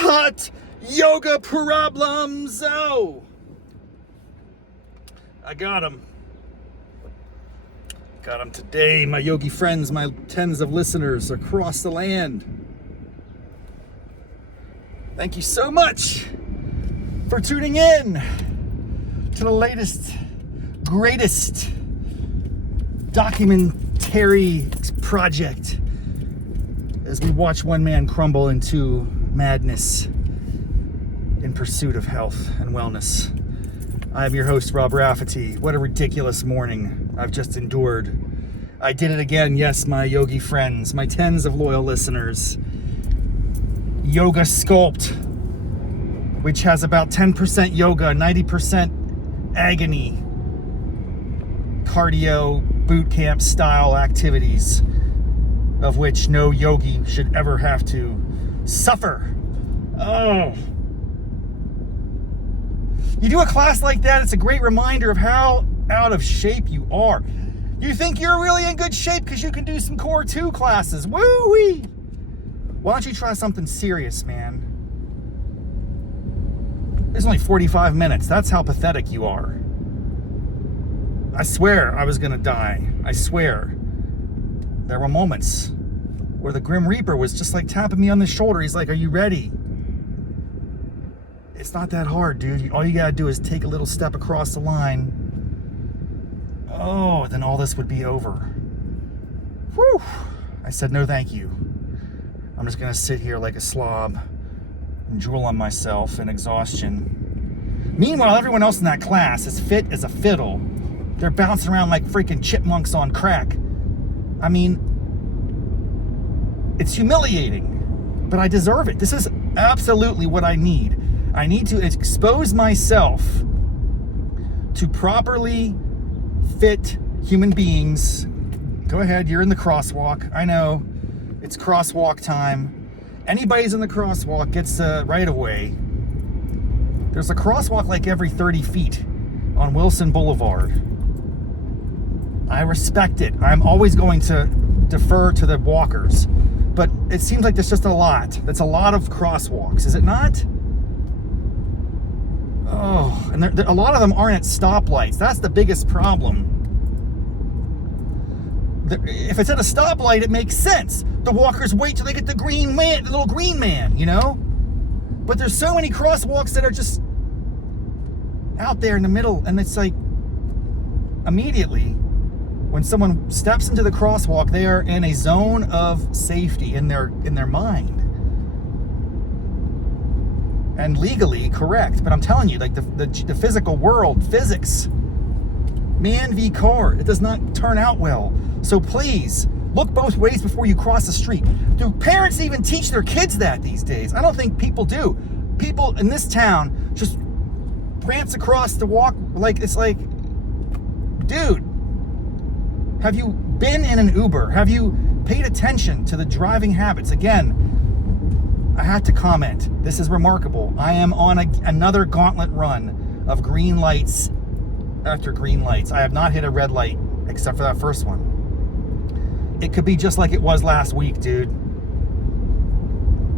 hot yoga problems. Oh, I got them. Got them today, my yogi friends, my tens of listeners across the land. Thank you so much for tuning in to the latest, greatest documentary project as we watch one man crumble into madness in pursuit of health and wellness. I am your host, Rob Raffety. What a ridiculous morning I've just endured. I did it again, yes, my yogi friends, my tens of loyal listeners. Yoga Sculpt, which has about 10% yoga, 90% agony, cardio, boot camp style activities, of which no yogi should ever have to suffer. Oh. You do a class like that, it's a great reminder of how out of shape you are. You think you're really in good shape because you can do some Core 2 classes. Woo-wee! Why don't you try something serious, man? There's only 45 minutes. That's how pathetic you are. I swear I was gonna die. I swear. There were moments where the Grim Reaper was just like tapping me on the shoulder. He's like, are you ready? It's not that hard, dude. All you gotta do is take a little step across the line. Oh, then all this would be over. Whew. I said, no thank you. I'm just gonna sit here like a slob and drool on myself in exhaustion. Meanwhile, everyone else in that class is fit as a fiddle. They're bouncing around like freaking chipmunks on crack. I mean, it's humiliating, but I deserve it. This is absolutely what I need. I need to expose myself to properly fit human beings. Go ahead, you're in the crosswalk. I know, it's crosswalk time. Anybody's in the crosswalk gets a right of way. There's a crosswalk like every 30 feet on Wilson Boulevard. I respect it. I'm always going to defer to the walkers. But it seems like there's just a lot. That's a lot of crosswalks, is it not? Oh, and a lot of them aren't at stoplights. That's the biggest problem. If it's at a stoplight, it makes sense. The walkers wait till they get the green man, the little green man, you know? But there's so many crosswalks that are just out there in the middle, and it's like immediately when someone steps into the crosswalk, they are in a zone of safety in their mind. And legally correct, but I'm telling you, like the physical world, physics, man v car, it does not turn out well. So please, look both ways before you cross the street. Do parents even teach their kids that these days? I don't think people do. People in this town just prance across the walk like, it's like, dude, have you been in an Uber? Have you paid attention to the driving habits? Again, I have to comment. This is remarkable. I am on another gauntlet run of green lights after green lights. I have not hit a red light except for that first one. It could be just like it was last week, dude.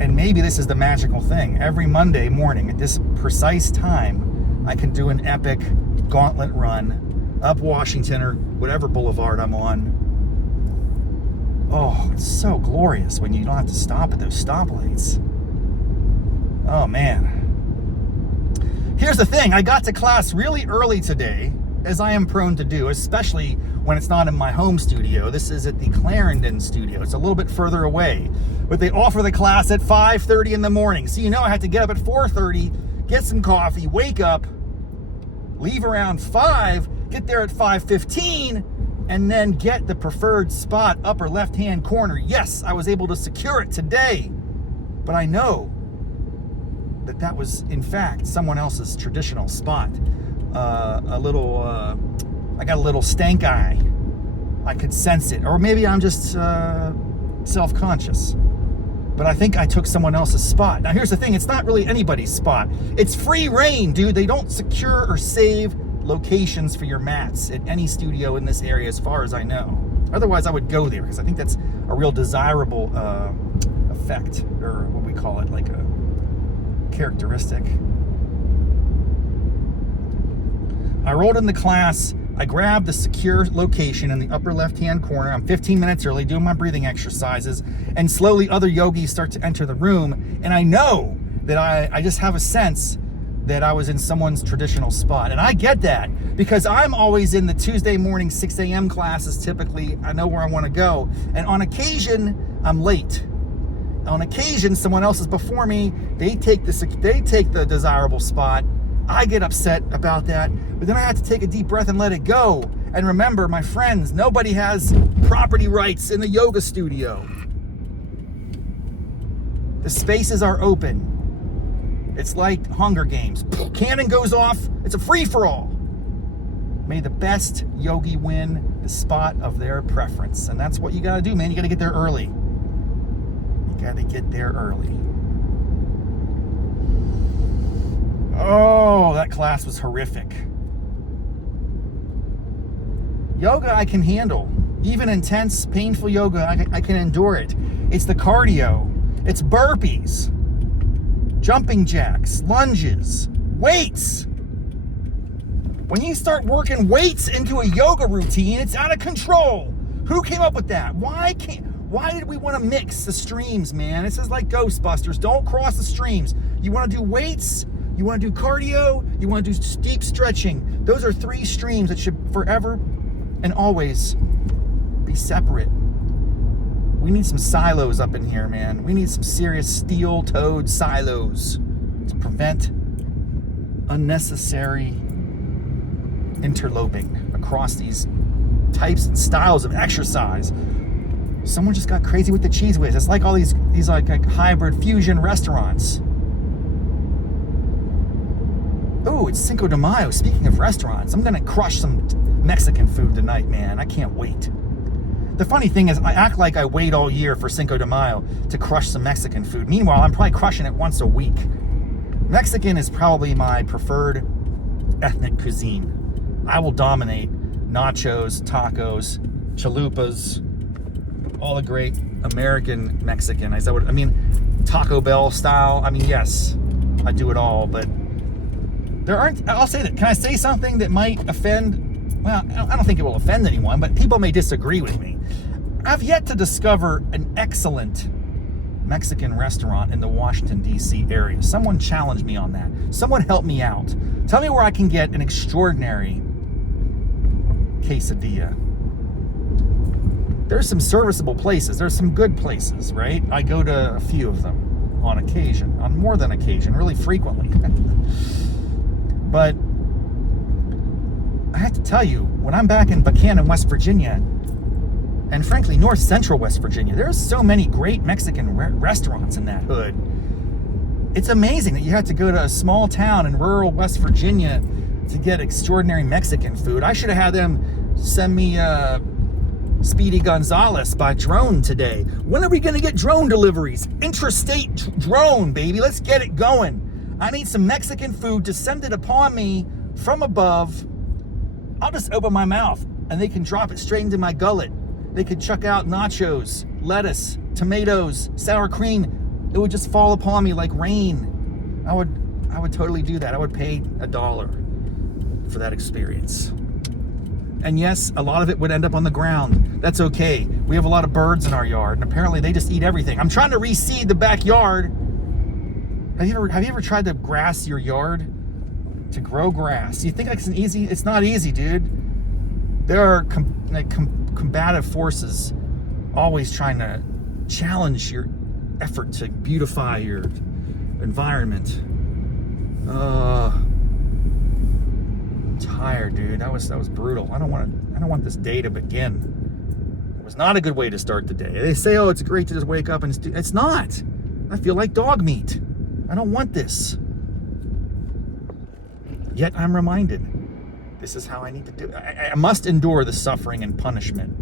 And maybe this is the magical thing. Every Monday morning at this precise time, I can do an epic gauntlet run up Washington or whatever boulevard I'm on. Oh, it's so glorious when you don't have to stop at those stoplights. Oh, man. Here's the thing. I got to class really early today, as I am prone to do, especially when it's not in my home studio. This is at the Clarendon studio. It's a little bit further away. But they offer the class at 5:30 in the morning. So you know I had to get up at 4:30, get some coffee, wake up, leave around 5, get there at 5:15, and then get the preferred spot, upper left-hand corner. Yes, I was able to secure it today. But I know that was, in fact, someone else's traditional spot. I got a little stank eye. I could sense it. Or maybe I'm just self-conscious. But I think I took someone else's spot. Now, here's the thing. It's not really anybody's spot. It's free reign, dude. They don't secure or save locations for your mats at any studio in this area, as far as I know. Otherwise, I would go there because I think that's a real desirable effect, or what we call it, like a characteristic. I rolled into class. I grabbed the secure location in the upper left-hand corner. I'm 15 minutes early doing my breathing exercises, and slowly other yogis start to enter the room. And I know that I just have a sense that I was in someone's traditional spot. And I get that because I'm always in the Tuesday morning 6 a.m. classes. Typically, I know where I want to go. And on occasion, I'm late. On occasion, someone else is before me. They take the desirable spot. I get upset about that, but then I have to take a deep breath and let it go. And remember, my friends, nobody has property rights in the yoga studio. The spaces are open. It's like Hunger Games. Cannon goes off. It's a free-for-all. May the best yogi win the spot of their preference. And that's what you got to do, man. You got to get there early. You got to get there early. Oh, that class was horrific. Yoga I can handle. Even intense, painful yoga, I can endure it. It's the cardio. It's burpees, jumping jacks, lunges, weights. When you start working weights into a yoga routine, it's out of control. Who came up with that? Why did we want to mix the streams, man? This is like Ghostbusters. Don't cross the streams. You want to do weights? You want to do cardio, you want to do deep stretching. Those are three streams that should forever and always be separate. We need some silos up in here, man. We need some serious steel-toed silos to prevent unnecessary interloping across these types and styles of exercise. Someone just got crazy with the cheese whiz. It's like all these like hybrid fusion restaurants. Oh, it's Cinco de Mayo. Speaking of restaurants, I'm gonna crush some Mexican food tonight, man. I can't wait. The funny thing is, I act like I wait all year for Cinco de Mayo to crush some Mexican food. Meanwhile, I'm probably crushing it once a week. Mexican is probably my preferred ethnic cuisine. I will dominate nachos, tacos, chalupas, all the great American Mexican. Is that what I mean? Taco Bell style. I mean, yes, I do it all, but there aren't, I'll say that, can I say something that might offend, well, I don't think it will offend anyone, but people may disagree with me. I've yet to discover an excellent Mexican restaurant in the Washington, D.C. area. Someone challenge me on that. Someone help me out. Tell me where I can get an extraordinary quesadilla. There's some serviceable places. There's some good places, right? I go to a few of them on occasion, on more than occasion, really frequently. But I have to tell you, when I'm back in Buchanan, West Virginia, and frankly, North Central West Virginia, there's so many great Mexican restaurants in that hood. It's amazing that you have to go to a small town in rural West Virginia to get extraordinary Mexican food. I should have had them send me Speedy Gonzales by drone today. When are we going to get drone deliveries? Intrastate drone, baby. Let's get it going. I need some Mexican food descended upon me from above. I'll just open my mouth and they can drop it straight into my gullet. They could chuck out nachos, lettuce, tomatoes, sour cream. It would just fall upon me like rain. I would totally do that. I would pay $1 for that experience. And yes, a lot of it would end up on the ground. That's okay. We have a lot of birds in our yard, and apparently they just eat everything. I'm trying to reseed the backyard. Have you ever tried to grass your yard? To grow grass? You think like it's easy? It's not easy, dude. There are combative forces always trying to challenge your effort to beautify your environment. I'm tired, dude. That was brutal. I don't want this day to begin. It was not a good way to start the day. They say, oh, it's great to just wake up and it's not. I feel like dog meat. I don't want this. Yet I'm reminded, this is how I need to do it. I must endure the suffering and punishment.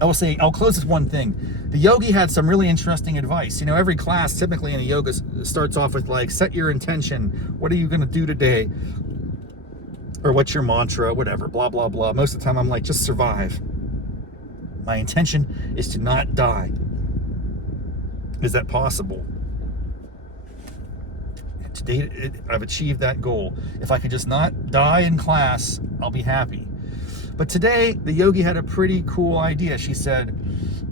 I will say, I'll close with one thing. The yogi had some really interesting advice. You know, every class typically in a yoga starts off with like, set your intention. What are you going to do today? Or what's your mantra, whatever, blah, blah, blah. Most of the time I'm like, just survive. My intention is to not die. Is that possible? today I've achieved that goal. If I could just not die in class, I'll be happy. But today, the yogi had a pretty cool idea. She said,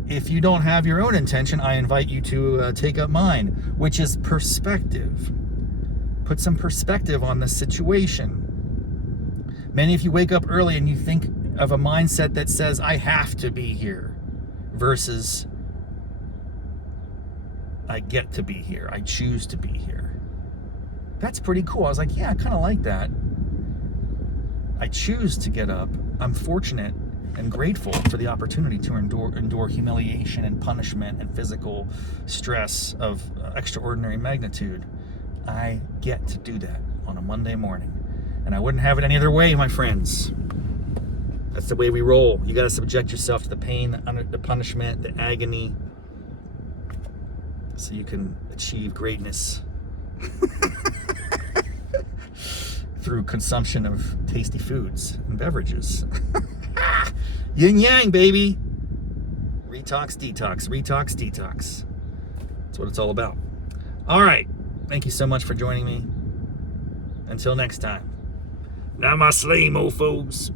if you don't have your own intention, I invite you to take up mine, which is perspective. Put some perspective on the situation. Many of you wake up early and you think of a mindset that says, I have to be here, versus I get to be here. I choose to be here. That's pretty cool. I was like, yeah, I kind of like that. I choose to get up. I'm fortunate and grateful for the opportunity to endure humiliation and punishment and physical stress of extraordinary magnitude. I get to do that on a Monday morning. And I wouldn't have it any other way, my friends. That's the way we roll. You got to subject yourself to the pain, the punishment, the agony, so you can achieve greatness through consumption of tasty foods and beverages. Yin yang, baby. Retox, detox, retox, detox. That's what it's all about. All right. Thank you so much for joining me. Until next time. Namaste, mofos.